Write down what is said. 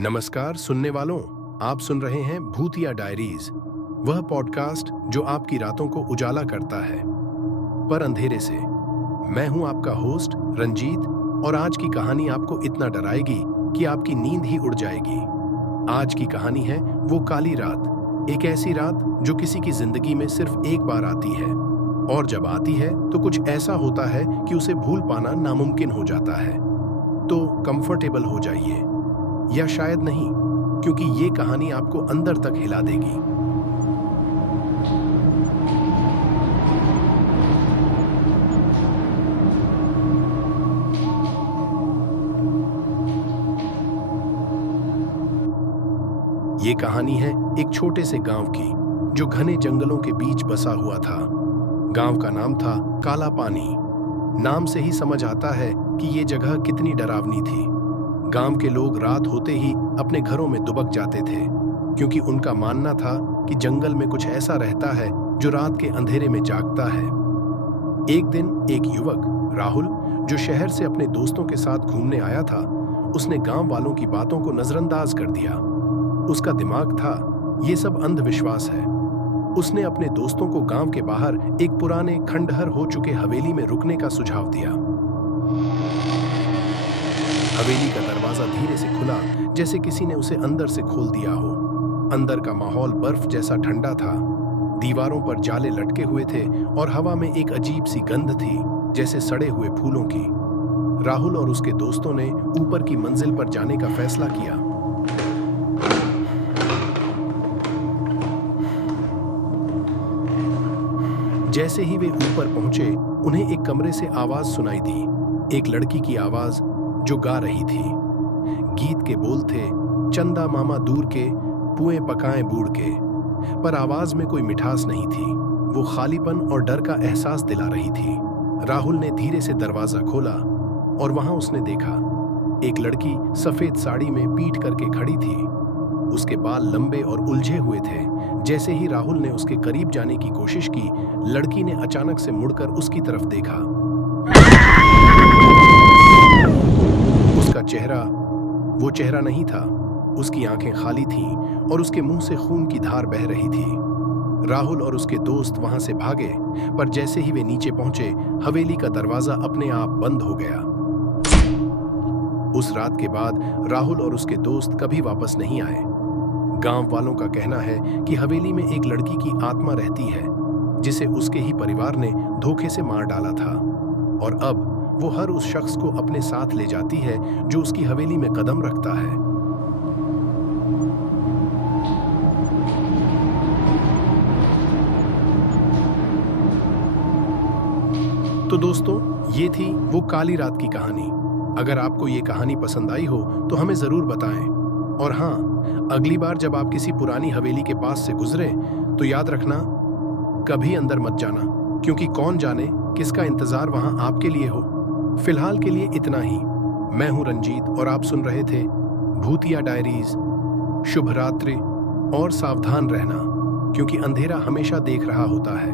नमस्कार सुनने वालों, आप सुन रहे हैं भूतिया डायरीज, वह पॉडकास्ट जो आपकी रातों को उजाला करता है पर अंधेरे से। मैं हूं आपका होस्ट रंजीत और आज की कहानी आपको इतना डराएगी कि आपकी नींद ही उड़ जाएगी। आज की कहानी है वो काली रात, एक ऐसी रात जो किसी की जिंदगी में सिर्फ एक बार आती है और जब आती है तो कुछ ऐसा होता है कि उसे भूल पाना नामुमकिन हो जाता है। तो कंफर्टेबल हो जाइए, या शायद नहीं, क्योंकि ये कहानी आपको अंदर तक हिला देगी। ये कहानी है एक छोटे से गांव की जो घने जंगलों के बीच बसा हुआ था। गांव का नाम था काला पानी। नाम से ही समझ आता है कि ये जगह कितनी डरावनी थी। गांव के लोग रात होते ही अपने घरों में दुबक जाते थे, क्योंकि उनका मानना था कि जंगल में कुछ ऐसा रहता है जो रात के अंधेरे में जागता है। एक दिन एक युवक राहुल, जो शहर से अपने दोस्तों के साथ घूमने आया था, उसने गांव वालों की बातों को नजरअंदाज कर दिया। उसका दिमाग था ये सब अंधविश्वास है। उसने अपने दोस्तों को गांव के बाहर एक पुराने खंडहर हो चुके हवेली में रुकने का सुझाव दिया। हवेली का दरवाजा धीरे से खुला, जैसे किसी ने उसे अंदर से खोल दिया हो। अंदर का माहौल बर्फ जैसा ठंडा था। दीवारों पर जाले लटके हुए थे और हवा में एक अजीब सी गंध थी, जैसे सड़े हुए फूलों की। राहुल और उसके दोस्तों ने ऊपर की मंजिल पर जाने का फैसला किया। जैसे ही वे ऊपर पहुंचे, उन्हें एक कमरे से आवाज सुनाई दी, एक लड़की की आवाज जो गा रही थी। गीत के बोल थे, चंदा मामा दूर के, पुएं पकाएं बूढ़ के। पर आवाज में कोई मिठास नहीं थी, वो खालीपन और डर का एहसास दिला रही थी। राहुल ने धीरे से दरवाजा खोला और वहां उसने देखा एक लड़की सफेद साड़ी में पीठ करके खड़ी थी। उसके बाल लंबे और उलझे हुए थे। जैसे ही राहुल ने उसके करीब जाने की कोशिश की, लड़की ने अचानक से मुड़कर उसकी तरफ देखा। उसका चेहरा वो चेहरा नहीं था। उसकी आंखें खाली थीं और उसके मुंह से खून की धार बह रही थी। राहुल और उसके दोस्त वहां से भागे, पर जैसे ही वे नीचे पहुंचे, हवेली का दरवाजा अपने आप बंद हो गया। उस रात के बाद राहुल और उसके दोस्त कभी वापस नहीं आए। गांव वालों का कहना है कि हवेली में एक लड़की की आत्मा रहती है, जिसे उसके ही परिवार ने धोखे से मार डाला था, और अब वो हर उस शख्स को अपने साथ ले जाती है जो उसकी हवेली में कदम रखता है। तो दोस्तों, ये थी वो काली रात की कहानी। अगर आपको ये कहानी पसंद आई हो तो हमें जरूर बताएं। और हाँ, अगली बार जब आप किसी पुरानी हवेली के पास से गुजरे तो याद रखना, कभी अंदर मत जाना, क्योंकि कौन जाने किसका इंतजार वहां आपके लिए हो। फिलहाल के लिए इतना ही। मैं हूं रंजीत और आप सुन रहे थे भूतिया डायरीज। शुभ रात्रि और सावधान रहना, क्योंकि अंधेरा हमेशा देख रहा होता है।